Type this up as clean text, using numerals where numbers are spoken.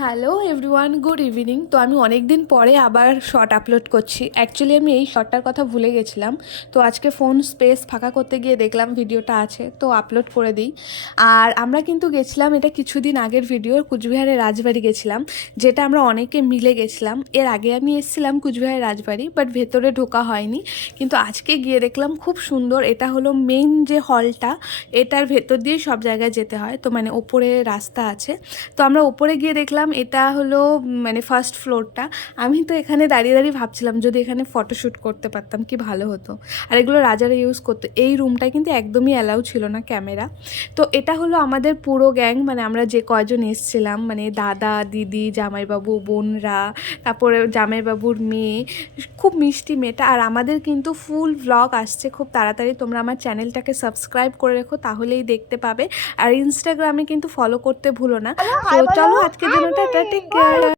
Hello everyone, good evening. তো আমি অনেক দিন পরে আবার শর্ট আপলোড করছি। অ্যাকচুয়ালি আমি এই শর্টটার কথা ভুলে গেছিলাম, তো আজকে ফোন স্পেস ফাঁকা করতে গিয়ে দেখলাম ভিডিওটা আছে, তো আপলোড করে দিই। আর আমরা কিন্তু গেছিলাম, এটা কিছুদিন আগের ভিডিও, কুচবিহারের রাজবাড়ি গেছিলাম, যেটা আমরা অনেকে মিলে গেছিলাম। এর আগে আমি এসেছিলাম কুচবিহারের রাজবাড়ি, বাট ভেতরে ঢোকা হয়নি। কিন্তু আজকে গিয়ে দেখলাম খুব সুন্দর। এটা হলো মেইন যে হলটা, এটার ভেতর দিয়ে সব জায়গায় যেতে হয়, তো মানে ওপরে রাস্তা আছে। তো আমরা ওপরে গিয়ে দেখলাম এটা হলো মানে ফার্স্ট ফ্লোরটা। আমি তো এখানে দাঁড়িয়ে দাঁড়িয়ে ভাবছিলাম যদি এখানে ফটোশ্যুট করতে পারতাম কি ভালো হতো। আর এগুলো রাজারা ইউজ করতো। এই রুমটায় কিন্তু একদমই অ্যালাউ ছিল না ক্যামেরা। তো এটা হলো আমাদের পুরো গ্যাং, মানে আমরা যে কয়জন এসছিলাম, মানে দাদা দিদি জামাইবাবু বোনরা, তারপরে জামাইবাবুর মেয়ে, খুব মিষ্টি মেয়েটা। আর আমাদের কিন্তু ফুল ভ্লগ আসছে খুব তাড়াতাড়ি। তোমরা আমার চ্যানেলটাকে সাবস্ক্রাইব করে রেখো, তাহলেই দেখতে পাবে। আর ইনস্টাগ্রামে কিন্তু ফলো করতে ভুলো না। তো চলো আজকের জন্য টাটা, টেক কেয়ার।